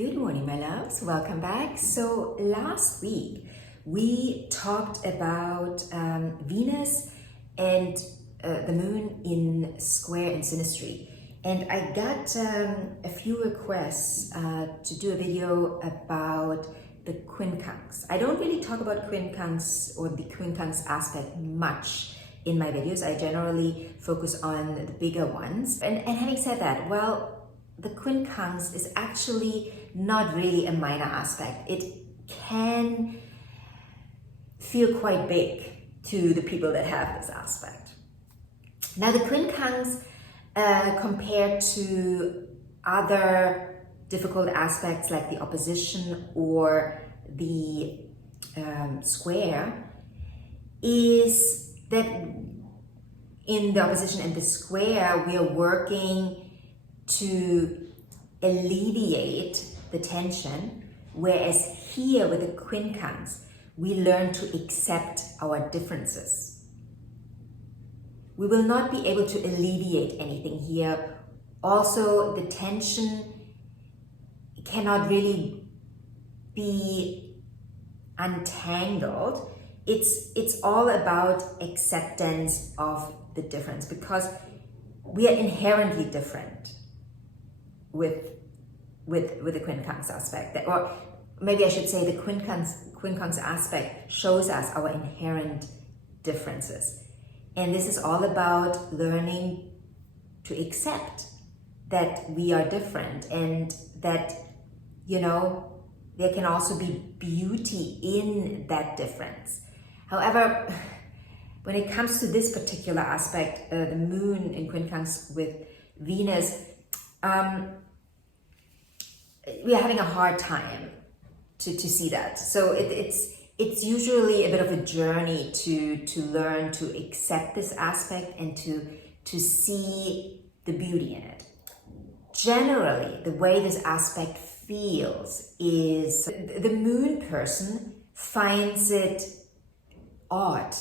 Good morning, my loves. Welcome back. So last week we talked about Venus and the moon in square in Synastry, and I got a few requests to do a video about the quincunx. I don't really talk about quincunx or the quincunx aspect much in my videos. I generally focus on the bigger ones. And having said that, well, the quincunx is actually not really a minor aspect. It can feel quite big to the people that have this aspect. Now, the quincunx, compared to other difficult aspects like the opposition or the square, is that in the opposition and the square, we are working to alleviate the tension, whereas here with the quincunx, we learn to accept our differences. We will not be able to alleviate anything here. Also, the tension cannot really be untangled. It's all about acceptance of the difference, because we are inherently different with the quincunx aspect, or maybe I should say the quincunx aspect shows us our inherent differences. And this is all about learning to accept that we are different, and that, you know, there can also be beauty in that difference. However, when it comes to this particular aspect, the moon in quincunx with Venus, we are having a hard time to see that. So it's usually a bit of a journey to learn to accept this aspect and to see the beauty in it. Generally, the way this aspect feels is the moon person finds it odd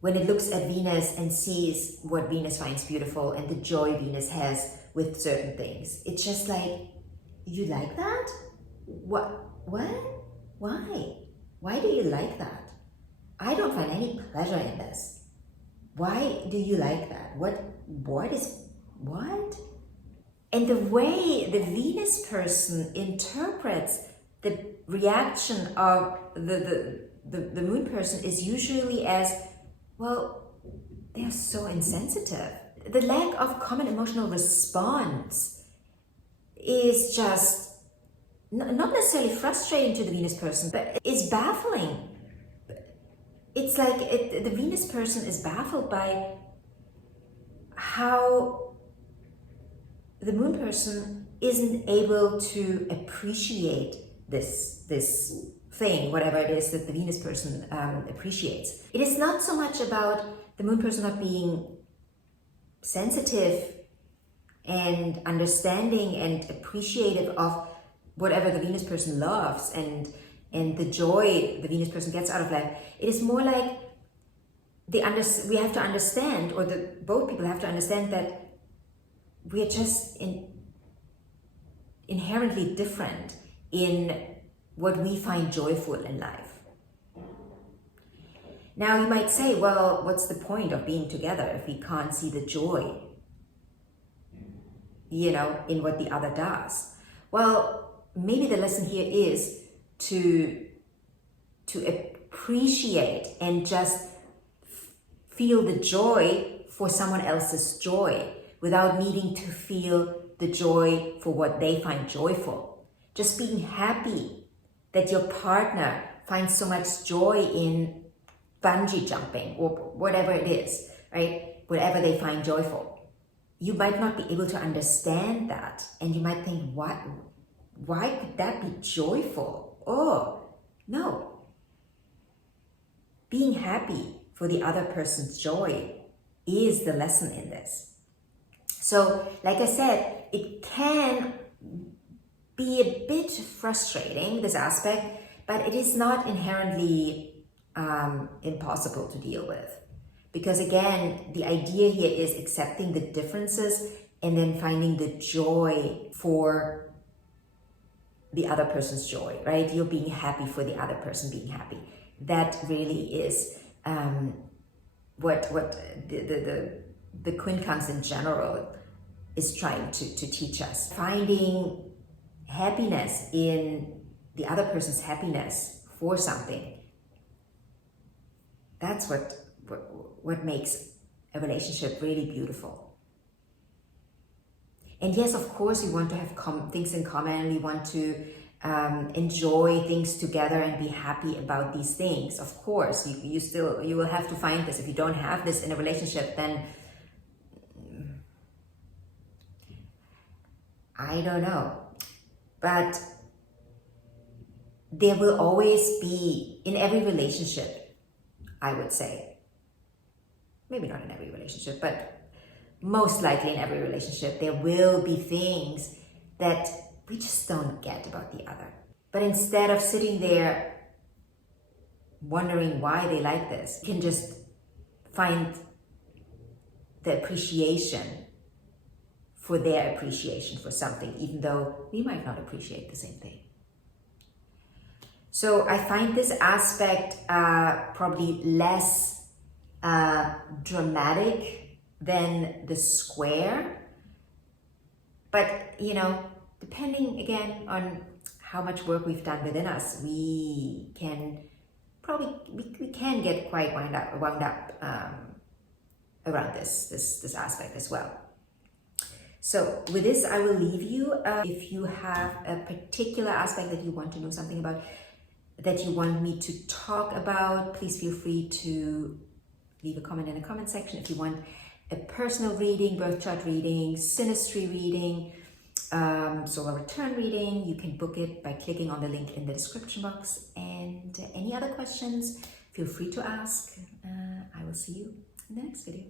when it looks at Venus and sees what Venus finds beautiful and the joy Venus has with certain things. It's just like, you like that? What? Why? Why do you like that? I don't find any pleasure in this. Why do you like that? What? And the way the Venus person interprets the reaction of the moon person is usually as, well, they're so insensitive. The lack of common emotional response is just not necessarily frustrating to the Venus person, but it's baffling. It's like the Venus person is baffled by how the moon person isn't able to appreciate this thing, whatever it is that the Venus person appreciates. It is not so much about the moon person not being sensitive and understanding and appreciative of whatever the Venus person loves and the joy the Venus person gets out of life. It is more like we have to understand, or both people have to understand, that we are just inherently different in what we find joyful in life. Now you might say, well, what's the point of being together if we can't see the joy, you know, in what the other does? Well, maybe the lesson here is to appreciate and just feel the joy for someone else's joy without needing to feel the joy for what they find joyful. Just being happy that your partner finds so much joy in bungee jumping or whatever it is, right? Whatever they find joyful. You might not be able to understand that, and you might think, what? Why could that be joyful? Oh, no. Being happy for the other person's joy is the lesson in this. So, like I said, it can be a bit frustrating, this aspect, but it is not inherently impossible to deal with. Because again, the idea here is accepting the differences and then finding the joy for the other person's joy, right? You're being happy for the other person being happy. That really is what the quincunx in general is trying to teach us. Finding happiness in the other person's happiness for something. That's what makes a relationship really beautiful. And yes, of course, we want to have things in common. We want to enjoy things together and be happy about these things. Of course, you will have to find this. If you don't have this in a relationship, then I don't know. But there will always be, in every relationship, I would say, maybe not in every relationship, but most likely in every relationship, there will be things that we just don't get about the other. But instead of sitting there wondering why they like this, you can just find the appreciation for their appreciation for something, even though we might not appreciate the same thing. So I find this aspect probably less dramatic than the square, but depending again on how much work we've done within us, we can get quite wound up around this aspect as well. So with this, I will leave you. If you have a particular aspect that you want to know something about, that you want me to talk about, please feel free to leave a comment in the comment section. If you want a personal reading, birth chart reading, synastry reading, solar return reading, you can book it by clicking on the link in the description box. And any other questions, feel free to ask. I will see you in the next video.